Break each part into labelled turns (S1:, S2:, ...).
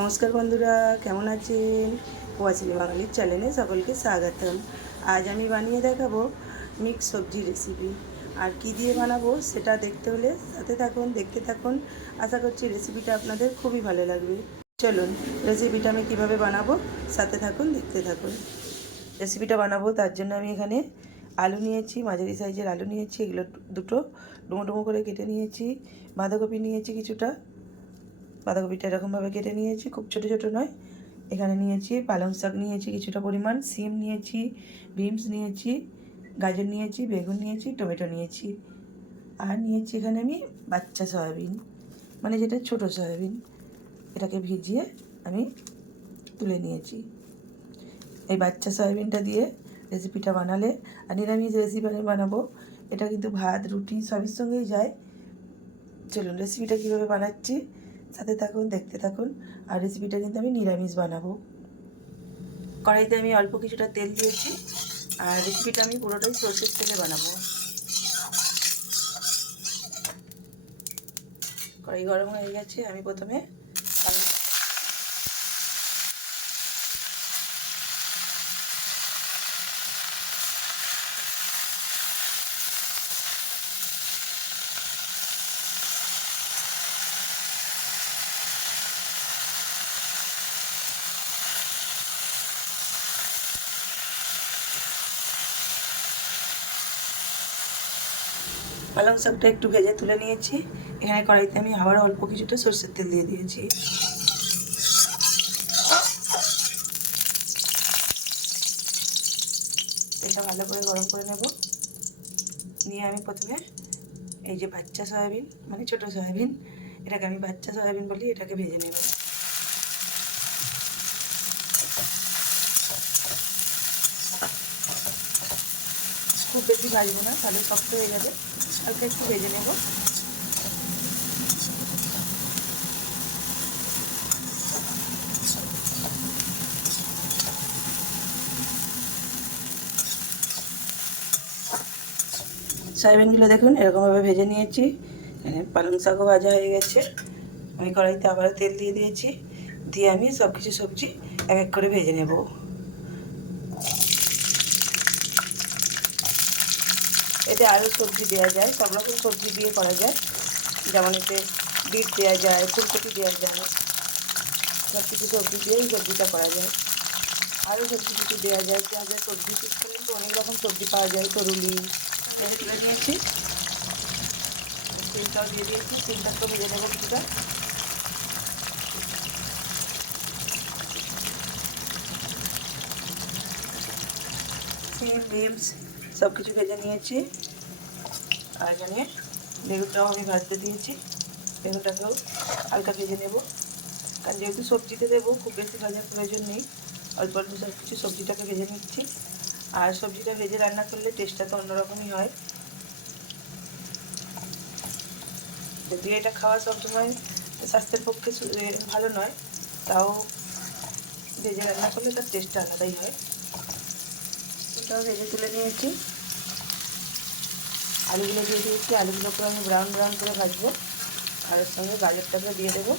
S1: নমস্কার বন্ধুরা, কেমন আছেন? ওয়াসিলি বাঙালির চ্যানেলে সকলকে স্বাগতম। আজ আমি বানিয়ে দেখাবো মিক্স সবজি রেসিপি আর কি দিয়ে বানাবো সেটা দেখতে হলে সাথে থাকুন, দেখতে থাকুন। আশা করছি রেসিপিটা আপনাদের খুবই ভালো লাগবে। চলুন রেসিপিটা আমি কীভাবে বানাবো সাথে থাকুন, দেখতে থাকুন। রেসিপিটা বানাবো, তার জন্য আমি এখানে আলু নিয়েছি, মাঝারি সাইজের আলু নিয়েছি, এগুলো দুটো ডুমো ডুমো করে কেটে নিয়েছি, বাঁধাকপি নিয়েছি কিছুটা। বাঁধাকপিটা এরকমভাবে কেটে নিয়েছি, খুব ছোটো ছোটো নয়। এখানে নিয়েছি পালং শাক নিয়েছি, কিছুটা পরিমাণ সিম নিয়েছি, বিনস নিয়েছি, গাজর নিয়েছি, বেগুন নিয়েছি, টমেটো নিয়েছি। আর নিয়েছি এখানে আমি বাচ্চা সয়াবিন মানে যেটা ছোটো সয়াবিন। এটাকে ভিজিয়ে আমি তুলে নিয়েছি। এই বাচ্চা সয়াবিনটা দিয়ে রেসিপিটা বানালে, আর নিরামিষ রেসিপি আমি বানাবো, এটা কিন্তু ভাত, রুটি সবের সঙ্গেই যায়। চলুন রেসিপিটা কীভাবে বানাচ্ছি সাথে থাকুন, দেখতে থাকুন। আর রেসিপিটা কিন্তু আমি নিরামিষ বানাবো। কড়াইতে আমি অল্প কিছুটা তেল দিয়েছি। আর রেসিপিটা আমি পুরোটাই সর্ষের তেলে বানাবো। কড়াই গরম হয়ে গেছে। আমি প্রথমে পালং শাক পালং শাকটা একটু ভেজে তুলে নিয়েছি। এখানে কড়াইতে আমি আবার অল্প কিছুটা সরষের তেল দিয়ে দিয়েছি। তেলটা ভালো করে গরম করে নেব। নিয়ে আমি প্রথমে এই যে বাচ্চা সয়াবিন মানে ছোট সয়াবিন, এটাকে আমি বাচ্চা সয়াবিন বলি, এটাকে ভেজে নেব। খুব বেশি ভাজবো না, তাহলে শক্ত হয়ে যাবে। হালকা একটু ভেজে নেব। সয়াবিনগুলো দেখুন, এরকমভাবে ভেজে নিয়েছি। পালং শাকও ভাজা হয়ে গেছে। আমি কড়াইতে আবার তেল দিয়ে দিয়েছি। দিয়ে আমি সব কিছু সবজি এক এক করে ভেজে নেব। এতে আরও সবজি দেওয়া যায়, সব রকম সবজি দিয়ে করা যায়। যেমন এতে বিট দেওয়া যায়, ফুলকপি দেওয়া যায়। সব কিছু সবজি দিয়েই সবজিটা করা যায়। আরও সবজি কিছু দেওয়া যায় যা সবজি কিন্তু অনেক রকম সবজি পাওয়া যায়, তরুলি। তুলে নিয়েছি। সিমটাও দিয়ে দিয়েছি সিমটাকেও ভেজে নেব কিছুটা। সিম বিমস সব কিছু ভেজে নিয়েছি। আর এখানে বেগুনটাও আমি ভাজতে দিয়েছি। বেগুনটাকেও হালকা ভেজে নেব। কারণ যেহেতু সবজিতে দেবো, খুব বেশি ভাজার প্রয়োজন নেই। অল্প অল্প সব কিছু সবজিটাকে ভেজে নিচ্ছি। আর সবজিটা ভেজে রান্না করলে টেস্টটা তো অন্যরকমই হয়। যদিও এটা খাওয়া সবসময় স্বাস্থ্যের পক্ষে ভালো নয়, তাও ভেজে রান্না করলে তার টেস্টটা আলাদাই হয়। ওটাও ভেজে তুলে নিয়েছি। আলুগুলো দিয়ে দিয়েছি। আলুগুলোকে আমি ব্রাউন ব্রাউন করে ভাজবো। আর এর সঙ্গে গাজরটাকে দিয়ে দেবো।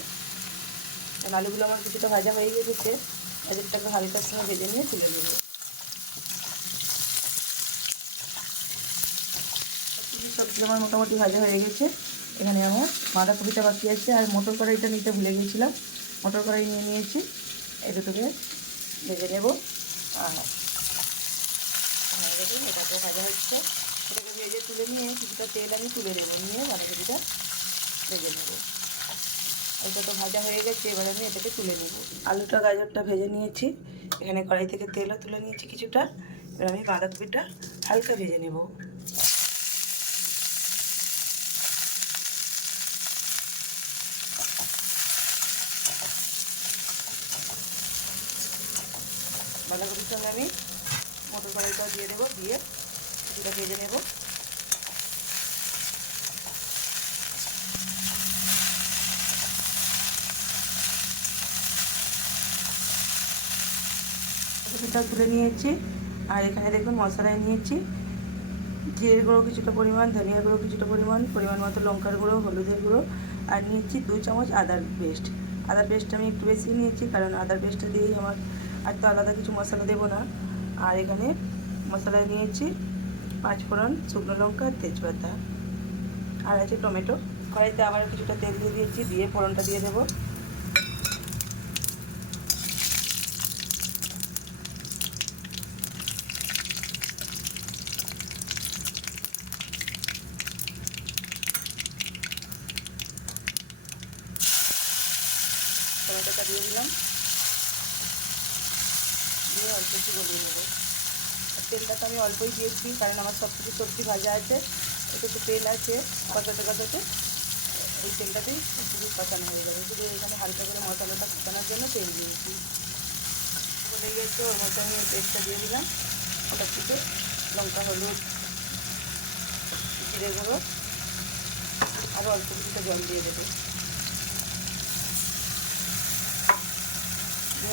S1: আর আলুগুলো আমার কিছুটা ভাজা হয়ে গেছে। গাজরটাকে হালকার সঙ্গে ভেজে নিয়ে তুলে দেবো সবজি আমার মোটামুটি ভাজা হয়ে গেছে। এখানে আমার বাঁধাকপিটা বাকি আছে। আর মটর কড়াইটা নিতে ভুলে গিয়েছিলাম মটর কড়াই নিয়ে নিয়েছি। এই দুটোকে ভেজে নেব। আর হ্যাঁ দেখুন এটাকে ভাজা হচ্ছে। এটাকে ভেজে তুলে নিয়ে কিছুটা তেল আমি তুলে নেব, নিয়ে বাঁধাকপিটা ভেজে নেব। এটা তো ভাজা হয়ে গেছে, এবার আমি এটাকে তুলে নেব। আলুটা গাজরটা ভেজে নিয়েছি, এখানে কড়াই থেকে তেলও তুলে নিয়েছি কিছুটা। এবার আমি বাঁধাকপিটা হালকা ভেজে নেব। বাঁধাকপির সঙ্গে আমি মটর কড়াইটাও দিয়ে দেবো, দিয়ে কিছুটা ভেজে নেব। তুলে নিয়েছি। আর এখানে দেখুন মশলায় নিয়েছি। জিরের গুঁড়ো কিছুটা পরিমাণ ধনিয়া গুঁড়ো কিছুটা পরিমাণ পরিমাণ মতো লঙ্কার গুঁড়ো, হলুদের গুঁড়ো, আর নিয়েছি দু চামচ আদার পেস্ট। আদার পেস্ট আমি একটু বেশি নিয়েছি, কারণ আদার পেস্টটা দিয়েই আমার আর তো আলাদা কিছু মশলা দেবো না। আর এখানে মশলা নিয়েছি পাঁচ ফোড়ন শুকনো লঙ্কা, তেজপাতা। আর আছে টমেটো। কড়াইতে আবার কিছুটা তেল দিয়ে দিয়েছি, দিয়ে ফোড়নটা দিয়ে দেবো। টমেটোটা দিয়ে দিলাম। দিয়ে অল্প একটু গলিয়ে নেব। তেলটা তো আমি অল্পই দিয়েছি, কারণ আমার সব কিছু সবজি ভাজা আছে। একটু তেল আছে, কষাতে কষাতে। এই তেলটাতেই শুধু কষানো হয়ে যাবে। শুধু এখানে হালকা করে মশলাটা কষানোর জন্য তেল দিয়েছি। বলে গেছে, ওর মধ্যে আমি পেস্টটা দিয়ে দিলাম। ওটা থেকে লঙ্কা, হলুদ, জিরে গুঁড়ো আরও অল্প কিছুটা জল দিয়ে দেবো।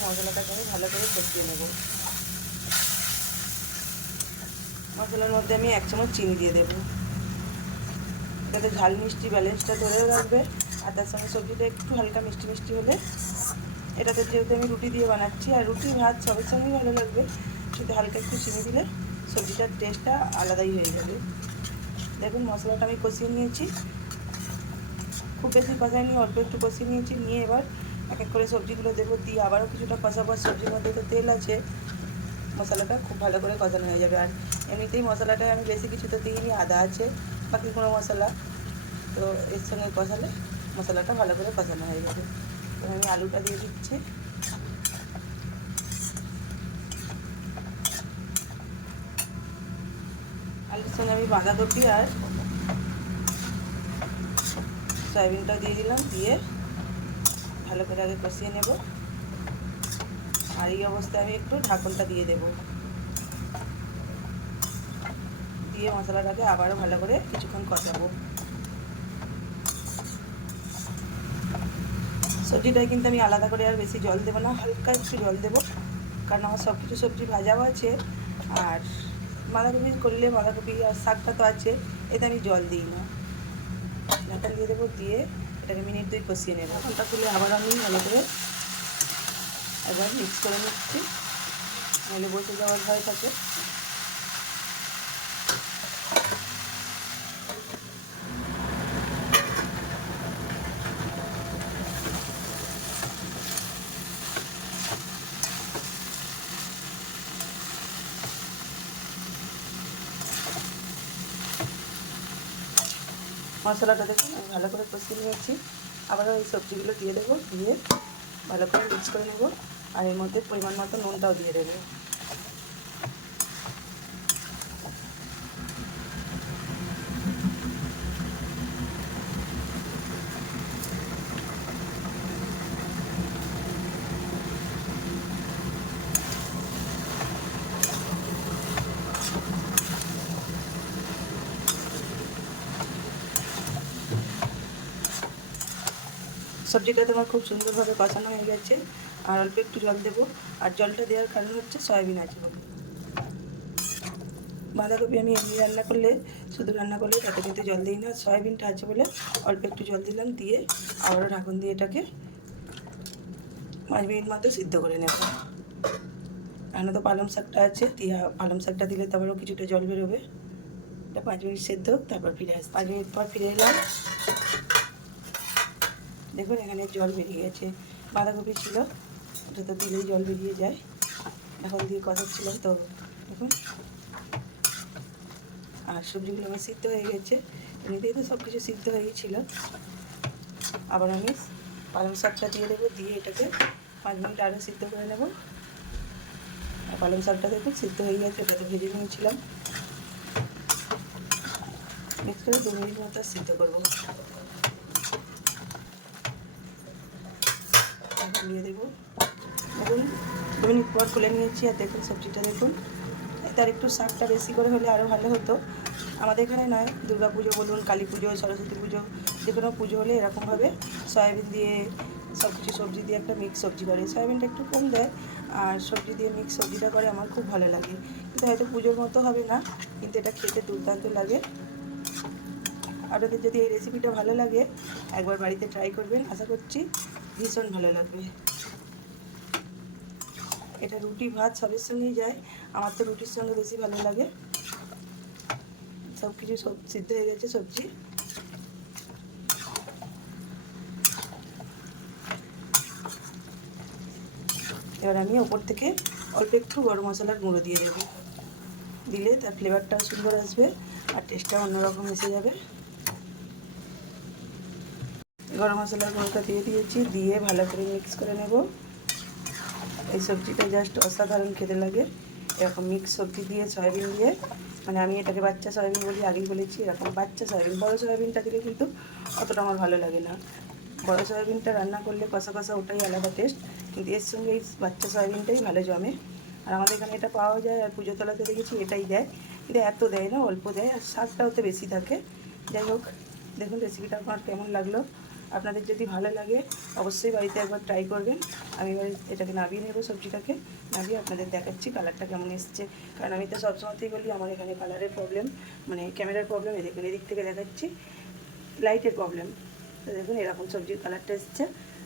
S1: দিয়ে মশলাটা করে ভালো করে কষিয়ে নেব। মশলার মধ্যে আমি এক চামচ চিনি দিয়ে দেবো। যাতে ঝাল মিষ্টি ব্যালেন্সটা ধরে রাখবে, আর তার সঙ্গে সবজিটা একটু হালকা মিষ্টি মিষ্টি হলে। এটাতে যেহেতু আমি রুটি দিয়ে বানাচ্ছি, আর রুটি ভাত সবের সঙ্গেই ভালো লাগবে। শুধু হালকা একটু চিনি দিলে সবজিটার টেস্টটা আলাদাই হয়ে যাবে। দেখুন, মশলাটা আমি কষিয়ে নিয়েছি। খুব বেশি কষাইনি, অল্প একটু কষিয়ে নিয়েছি। নিয়ে এবার এক এক করে সবজিগুলো দেবো, দিয়ে আবারও কিছুটা কষাবো। আর সবজির মধ্যে তো তেল আছে, মশলাটা খুব ভালো করে কষানো হয়ে যাবে। আর এমনিতেই মশলাটায় আমি বেশি কিছু তো দিইনি, আদা আছে, বাকি কোনো মশলা। তো এর সঙ্গে কষালে মশলাটা ভালো করে কষানো হয়ে যাবে। তো আমি আলুটা দিয়ে দিচ্ছি। আলুর সঙ্গে আমি বাঁধাকপি আর সয়াবিনটা দিয়ে দিলাম, দিয়ে ভালো করে আগে কষিয়ে নেব। আর এই অবস্থায় আমি একটু ঢাকনটা দিয়ে দেব। দিয়ে মশলাটাকে আবারও ভালো করে কিছুক্ষণ কষাবো। সবজিটায় কিন্তু আমি আলাদা করে আর বেশি জল দেবো না, হালকা একটু জল দেবো। কারণ আমার সব কিছু সবজি ভাজাও আছে, আর বাঁধাকপি করলে বাঁধাকপি আর শাকটা তো আছে, এতে আমি জল দিই না। ঢাকা দিয়ে দেবো, দিয়ে এটাকে মিনিট দুই কষিয়ে নেব। ঘণ্টা তুলে আবার আমি ভালো করে এবার মিক্স করে নিচ্ছি। নাহলে বসে যাওয়ার ভয় থাকে। মশলাটা দেখুন ভালো করে কষিয়ে নিয়েছি। আবার ওই সবজিগুলো দিয়ে দেবো, দিয়ে ভালো করে মিক্স করে নেব। আর এর মধ্যে পরিমাণ মতো নুনটাও দিয়ে দেবো। সবজিটা তোমার খুব সুন্দরভাবে কষানো হয়ে গেছে। আর অল্প একটু জল দেবো। আর জলটা দেওয়ার কারণ হচ্ছে সয়াবিন আছে বাঁধাকপি আমি এমনি রান্না করলে, শুধু রান্না করলে তাতে কিন্তু জল দিই না। সয়াবিনটা আছে বলে অল্প একটু জল দিলাম দিয়ে আবারও ঢাকন দিয়ে এটাকে পাঁচ মিনিট মতো সিদ্ধ করে নেব। এখানে তো পালং শাকটা আছে, দিয়ে পালং শাকটা দিলে তারপরেও কিছুটা জল বেরোবে। এটা পাঁচ মিনিট সেদ্ধ তারপর ফিরে আসবে পাঁচ মিনিট পর ফিরে এলাম। দেখুন, এখানে জল বেরিয়ে গেছে। বাঁধাকপি ছিল ওটা তো দিলেই জল বেরিয়ে যায়। এখন দিয়ে কষাচ্ছিলাম তো দেখুন। আর সবজিগুলো আমার সিদ্ধ হয়ে গেছে। এমনিতেই তো সব কিছু সিদ্ধ হয়েই ছিল। আবার আমি পালং শাকটা দিয়ে দেবো, দিয়ে এটাকে পাঁচ মিনিট আরও সিদ্ধ করে নেব। আর পালং শাকটা দেখুন, সিদ্ধ হয়ে গেছে, ওটা তো ভেজে নিয়েছিলাম। মিক্স করে দু মিনিট মতো সিদ্ধ করব। দিয়ে দেবো দেখুন, দু মিনিট পর খুলে নিয়েছি আর দেখুন সবজিটা দেখুন। তার একটু শাকটা বেশি করে হলে আরও ভালো হতো। আমাদের এখানে নয়, দুর্গা পুজো বলুন, কালী পুজো, সরস্বতী পুজো, যে কোনো পুজো হলে এরকমভাবে সয়াবিন দিয়ে সব কিছু সবজি দিয়ে একটা মিক্স সবজি করে। সয়াবিনটা একটু কম দেয়, আর সবজি দিয়ে মিক্স সবজিটা করে আমার খুব ভালো লাগে। কিন্তু হয়তো পুজোর মতো হবে না, কিন্তু এটা খেতে দুর্দান্ত লাগে। আপনাদের যদি এই রেসিপিটা ভালো লাগে, একবার বাড়িতে ট্রাই করবেন, আশা করছি ভীষণ ভালো লাগবে। এটা রুটি ভাত সবের সঙ্গেই যায়, আমার তো রুটির সঙ্গে বেশি ভালো লাগে। সব কিছু সব সিদ্ধ হয়ে গেছে সবজি। এবার আমি ওপর থেকে অল্প একটু গরম মশলার গুঁড়ো দিয়ে দেবো। দিলে তার ফ্লেভারটাও সুন্দর আসবে, আর টেস্টটা অন্যরকম এসে যাবে। গরম মশলার গুঁড়োটা দিয়ে দিয়েছি, দিয়ে ভালো করে মিক্স করে নেব। এই সবজিটা জাস্ট অসাধারণ খেতে লাগে। এরকম মিক্স সবজি দিয়ে সয়াবিন দিয়ে। মানে আমি এটাকে বাচ্চা সয়াবিন বলি, আগেই বলেছি, এরকম বাচ্চা সয়াবিন বড়ো সয়াবিনটা দিলে কিন্তু অতটা আমার ভালো লাগে না। বড় সয়াবিনটা রান্না করলে কষা কষা ওটাই আলাদা টেস্ট কিন্তু এর সঙ্গে এই বাচ্চা সয়াবিনটাই ভালো জমে। আর আমাদের এখানে এটা পাওয়া যায়, আর পুজো তলাতে দেখেছি এটাই দেয়। কিন্তু এত দেয় না, অল্প দেয়, আর স্বাদটা ওতে বেশি থাকে। যাই হোক, দেখুন রেসিপিটা আমার কেমন লাগল। আপনাদের যদি ভালো লাগে, অবশ্যই বাড়িতে একবার ট্রাই করবেন। আমি এবার এটাকে নাবিয়ে নেব সবজিটাকে। নাবিয়ে আপনাদের দেখাচ্ছি কালারটা কেমন এসছে। কারণ আমি তো সবসময়তেই বলি, আমার এখানে কালারের প্রবলেম মানে ক্যামেরার প্রবলেম এদিকে এদিক থেকে দেখাচ্ছি। লাইটের প্রবলেম তো দেখুন, এরকম সবজির কালারটা এসছে।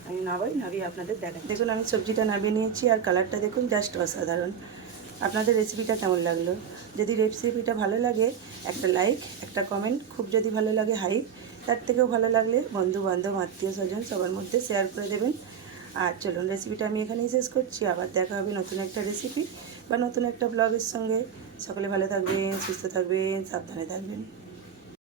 S1: আমি নাবাই নাবিয়ে আপনাদের দেখাই দেখুন, আমি সবজিটা নাবিয়ে নিয়েছি, আর কালারটা দেখুন জাস্ট অসাধারণ। আপনাদের রেসিপিটা কেমন লাগল? যদি রেসিপিটা ভালো লাগে, একটা লাইক একটা কমেন্ট খুব যদি ভালো লাগে হাইপ তার থেকেও ভালো লাগলে বন্ধু বান্ধব আত্মীয় স্বজন সবার মধ্যে শেয়ার করে দেবেন। আর চলুন রেসিপিটা আমি এখানেই শেষ করছি। আবার দেখা হবে নতুন একটা রেসিপি বা নতুন একটা ব্লগের সঙ্গে। সকলে ভালো থাকবেন, সুস্থ থাকবেন, সাবধানে থাকবেন।